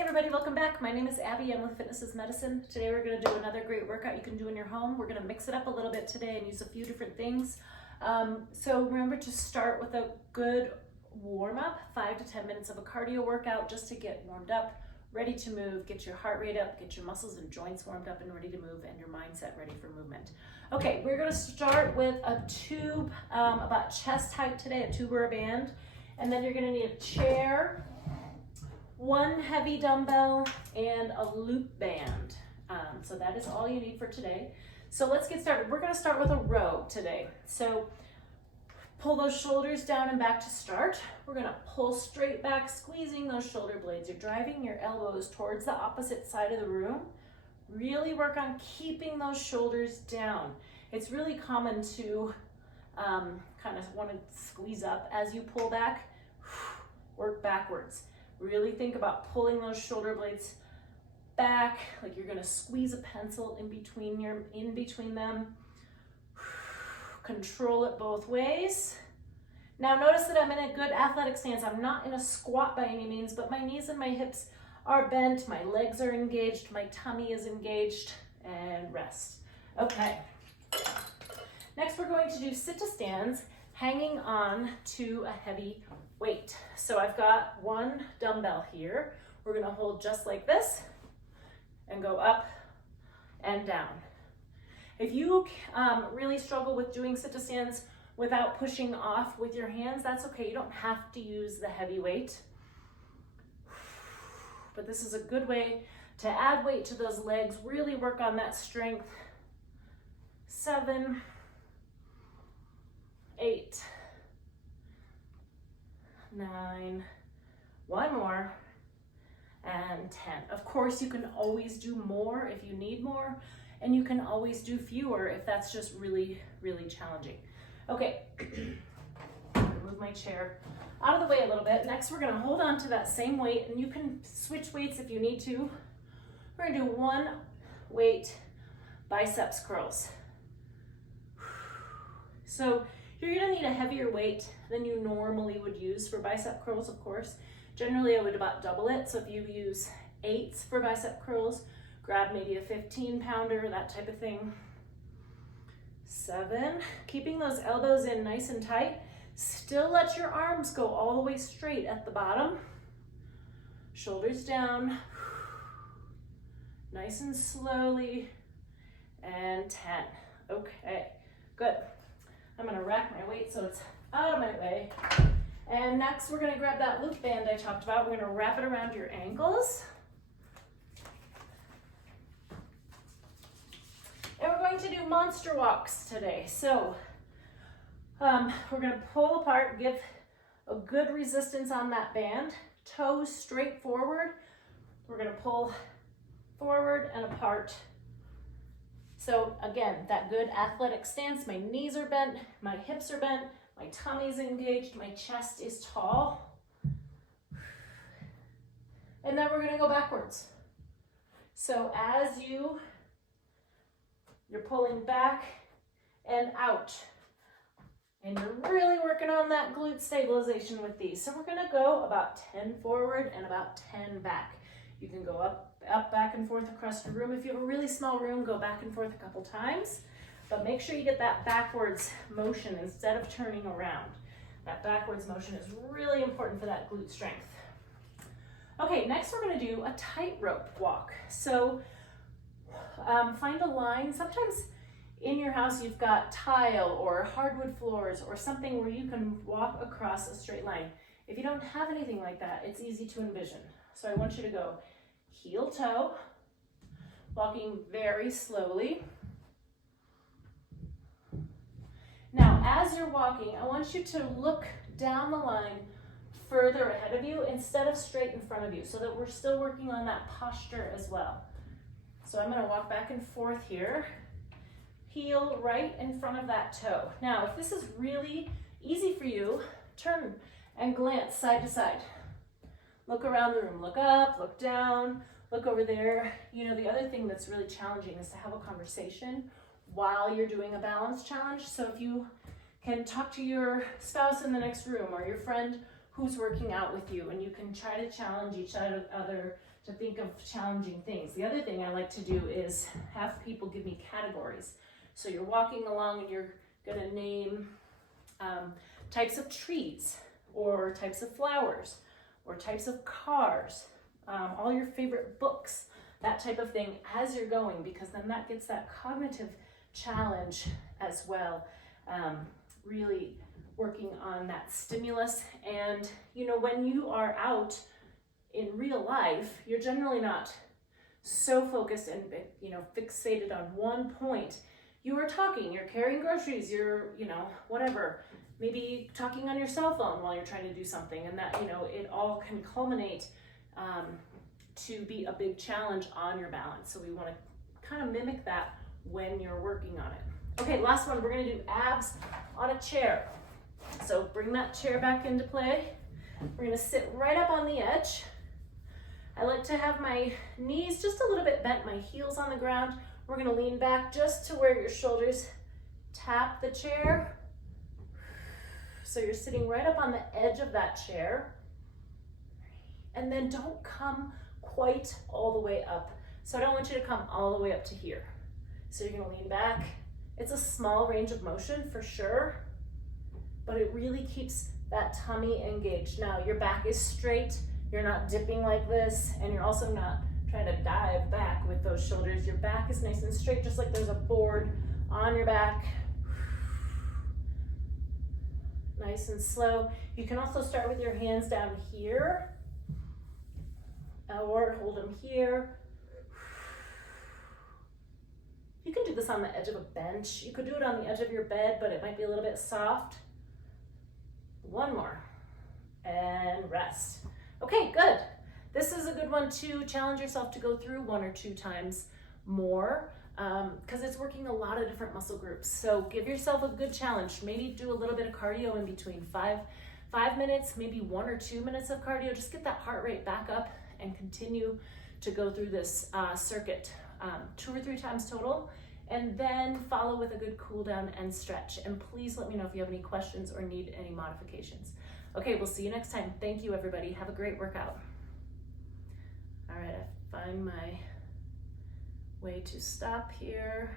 Hey everybody, welcome back. My name is Abby. I'm with Fitness is Medicine. Today we're going to do another great workout you can do in your home. We're going to mix it up a little bit today and use a few different things. So remember to start with a good warm-up, 5 to 10 minutes of a cardio workout just to get warmed up, ready to move, get your heart rate up, get your muscles and joints warmed up and ready to move, and your mindset ready for movement. Okay, we're going to start with a tube about chest height today, a tube or a band, and then you're going to need a chair, one heavy dumbbell, and a loop band. So that is all you need for today. So let's get started. We're going to start with a row today. So pull those shoulders down and back to start. We're going to pull straight back, squeezing those shoulder blades. You're driving your elbows towards the opposite side of the room. Really work on keeping those shoulders down. It's really common to kind of want to squeeze up as you pull back. Work backwards. Really think about pulling those shoulder blades back, like you're gonna squeeze a pencil in between them. Control it both ways. Now notice that I'm in a good athletic stance. I'm not in a squat by any means, but my knees and my hips are bent, my legs are engaged, my tummy is engaged, and rest. Okay. Next we're going to do sit to stands, hanging on to a heavy weight. So I've got one dumbbell here. We're gonna hold just like this and go up and down. If you really struggle with doing sit to stands without pushing off with your hands, that's okay. You don't have to use the heavy weight. But this is a good way to add weight to those legs, really work on that strength. 7, 8, 9, one more, and 10. Of course, you can always do more if you need more, and you can always do fewer if that's just really, really challenging. Okay, move my chair out of the way a little bit. Next, we're gonna hold on to that same weight, and you can switch weights if you need to. We're gonna do one weight biceps curls. So you're gonna need a heavier weight than you normally would use for bicep curls, of course. Generally, I would about double it. So if you use 8s for bicep curls, grab maybe a 15-pounder, that type of thing. 7, keeping those elbows in nice and tight. Still let your arms go all the way straight at the bottom. Shoulders down. Nice and slowly. And 10. Okay, good. I'm gonna rack my weight so it's out of my way. And next we're gonna grab that loop band I talked about. We're gonna wrap it around your ankles. And we're going to do monster walks today. So we're gonna pull apart, give a good resistance on that band, toes straight forward. We're gonna pull forward and apart. So again, that good athletic stance, my knees are bent, my hips are bent, my tummy's engaged, my chest is tall. And then we're gonna go backwards. So as you're pulling back and out, and you're really working on that glute stabilization with these. So we're gonna go about 10 forward and about 10 back. You can go up, back and forth across the room. If you have a really small room, go back and forth a couple times, but make sure you get that backwards motion instead of turning around. That backwards motion is really important for that glute strength. Okay, next we're gonna do a tightrope walk. So find a line. Sometimes in your house you've got tile or hardwood floors or something where you can walk across a straight line. If you don't have anything like that, it's easy to envision. So I want you to go heel toe, walking very slowly. Now, as you're walking, I want you to look down the line further ahead of you instead of straight in front of you, so that we're still working on that posture as well. So I'm gonna walk back and forth here, heel right in front of that toe. Now, if this is really easy for you, turn and glance side to side. Look around the room, look up, look down, look over there. You know, the other thing that's really challenging is to have a conversation while you're doing a balance challenge. So if you can talk to your spouse in the next room or your friend who's working out with you, and you can try to challenge each other to think of challenging things. The other thing I like to do is have people give me categories. So you're walking along and you're gonna name types of trees, or types of flowers, or types of cars, all your favorite books, that type of thing as you're going, because then that gets that cognitive challenge as well. Really working on that stimulus. And you know, when you are out in real life, you're generally not so focused and, you know, fixated on one point. You are talking, you're carrying groceries, you're, you know, whatever, maybe talking on your cell phone while you're trying to do something, and that, you know, it all can culminate to be a big challenge on your balance. So we want to kind of mimic that when you're working on it. Okay, last one, we're going to do abs on a chair. So bring that chair back into play. We're going to sit right up on the edge. I like to have my knees just a little bit bent, my heels on the ground. We're going to lean back just to where your shoulders tap the chair. So you're sitting right up on the edge of that chair. And then don't come quite all the way up. So I don't want you to come all the way up to here. So you're going to lean back. It's a small range of motion for sure, but it really keeps that tummy engaged. Now your back is straight. You're not dipping like this, and you're also not trying to dive back with those shoulders. Your back is nice and straight, just like there's a board on your back. Nice and slow. You can also start with your hands down here, or hold them here. You can do this on the edge of a bench. You could do it on the edge of your bed, but it might be a little bit soft. One more, and rest. Okay, good. This is a good one to challenge yourself to go through 1 or 2 times more, because it's working a lot of different muscle groups. So give yourself a good challenge. Maybe do a little bit of cardio in between, 5 minutes, maybe 1 or 2 minutes of cardio. Just get that heart rate back up and continue to go through this circuit 2 or 3 times total, and then follow with a good cool down and stretch. And please let me know if you have any questions or need any modifications. Okay, we'll see you next time. Thank you, everybody. Have a great workout. All right, I find my way to stop here.